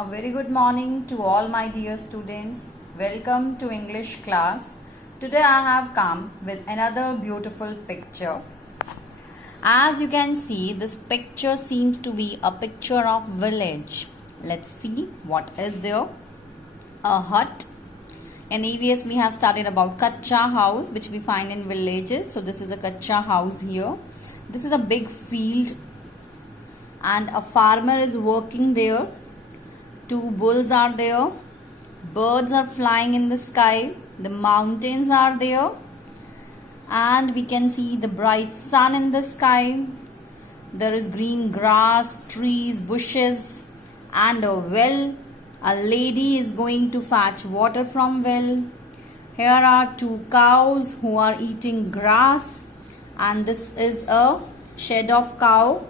A very good morning to all my dear students. Welcome to English class. Today I have come with another beautiful picture. As you can see, this picture seems to be a picture of village. Let's see what is there. A hut. In EVS we have studied about kacha house, which we find in villages. So this is a kacha house here. This is a big field and a farmer is working there. Two bulls are there. Birds are flying in the sky. The mountains are there. And we can see the bright sun in the sky. There is green grass, trees, bushes, and a well. A lady is going to fetch water from well. Here are two cows who are eating grass, and this is a shed of cow.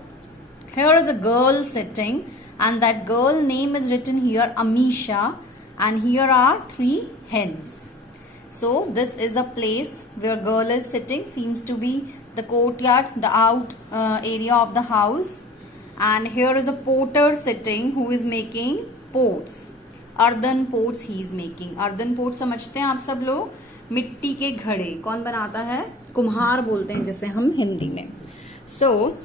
Here is a girl sitting, and that girl name is written here, Amisha, and here are three hens. So this is a place where girl is sitting, seems to be the courtyard, the out area of the house. And here is a potter sitting who is making pots. Earthen pots he is making. Earthen pot समझते हैं आप सब लोग, मिट्टी के घड़े. कौन बनाता है? कुम्हार बोलते हैं जिसे हम हिंदी में. So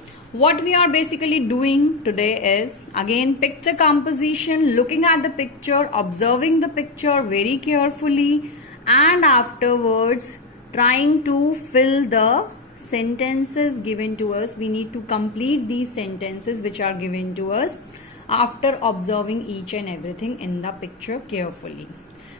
what we are basically doing today is again picture composition, looking at the picture, observing the picture very carefully, and afterwards trying to fill the sentences given to us. We need to complete these sentences which are given to us after observing each and everything in the picture carefully.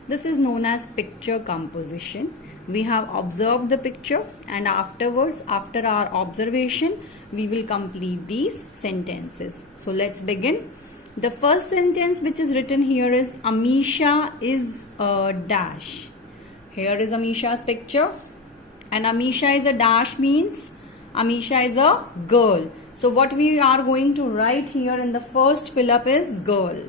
This is known as picture composition. We have observed the picture, and afterwards, after our observation, we will complete these sentences. So let's begin. The first sentence which is written here is Amisha is a dash. Here is Amisha's picture, and Amisha is a dash means Amisha is a girl. So what we are going to write here in the first fill up is girl.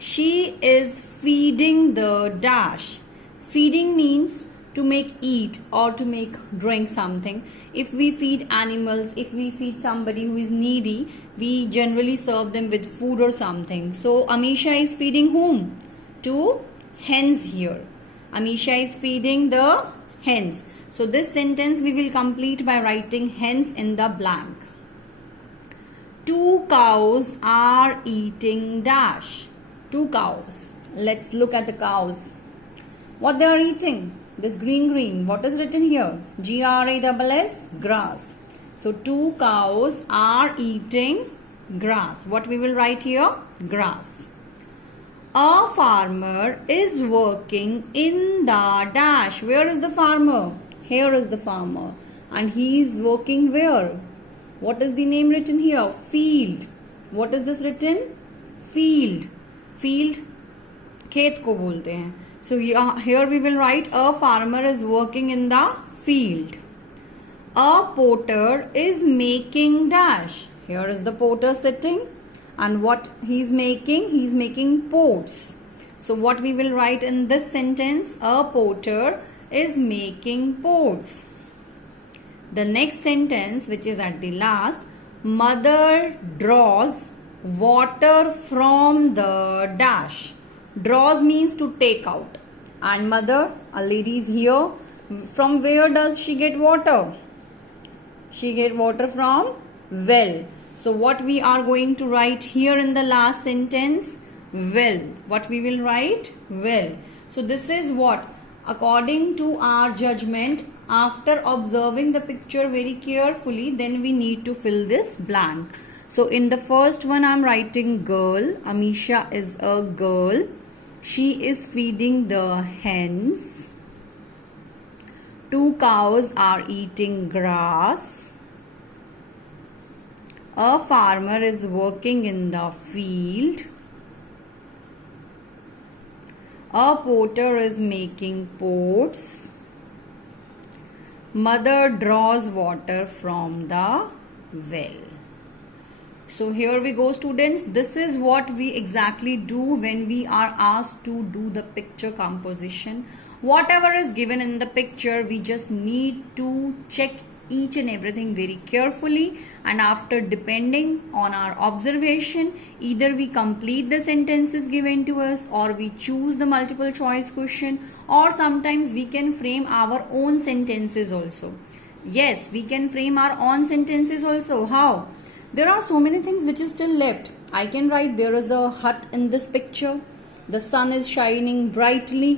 She is feeding the dash. Feeding means to make eat or to make drink something. If we feed animals, if we feed somebody who is needy, we generally serve them with food or something. So Amisha is feeding whom? Two hens here. Amisha is feeding the hens. So this sentence we will complete by writing hens in the blank. Two cows are eating dash. Two cows. Let's look at the cows. What they are eating? This green. What is written here? GRASS, grass. So two cows are eating grass. What we will write here? Grass. A farmer is working in the dash. Where is the farmer? Here is the farmer. And he is working where? What is the name written here? Field. What is this written? Field. Field खेत को बोलते हैं. So here we will write a farmer is working in the field. A potter is making dash. Here is the potter sitting, and what he's making? He's making pots. So what we will write in this sentence? A potter is making pots. The next sentence, which is at the last, mother draws water from the dash. Draws means to take out. And mother, a lady is here. From where does she get water? She get water from well. So what we are going to write here in the last sentence? Well. What we will write? Well. So this is what? According to our judgment, after observing the picture very carefully, then we need to fill this blank. So in the first one, I'm writing girl. Amisha is a girl. She is feeding the hens. Two cows are eating grass. A farmer is working in the field. A potter is making pots. Mother draws water from the well. So here we go, students. This is what we exactly do when we are asked to do the picture composition. Whatever is given in the picture, we just need to check each and everything very carefully, and after depending on our observation, either we complete the sentences given to us, or we choose the multiple choice question, or sometimes we can frame our own sentences also. Yes, we can frame our own sentences also. How? There are so many things which is still left. I can write there is a hut in this picture. The sun is shining brightly.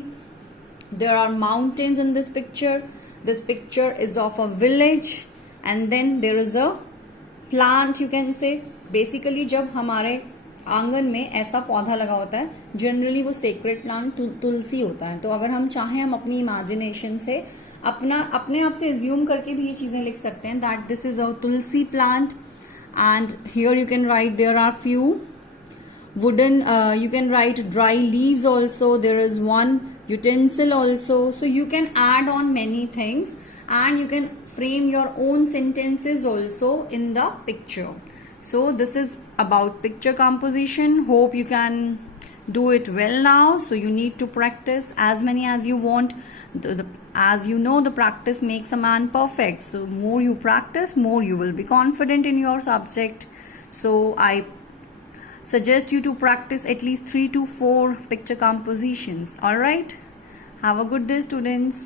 There are mountains in this picture. This picture is of a village. And then there is a plant, you can say. Basically जब हमारे आंगन में ऐसा पौधा लगा होता है, generally वो सेक्रेट प्लांट तुलसी होता है. तो अगर हम चाहें, हम अपनी इमेजिनेशन से अपने आप से एज्यूम करके भी ये चीजें लिख सकते हैं that this is a tulsi plant. And here you can write there are few wooden, you can write dry leaves also. There is one utensil also. So you can add on many things, and you can frame your own sentences also in the picture. So this is about picture composition. Hope you can do it well now. So you need to practice as many as you want. As you know, the practice makes a man perfect. So more you practice, more you will be confident in your subject. So I suggest you to practice at least 3 to 4 picture compositions. All right, have a good day, students.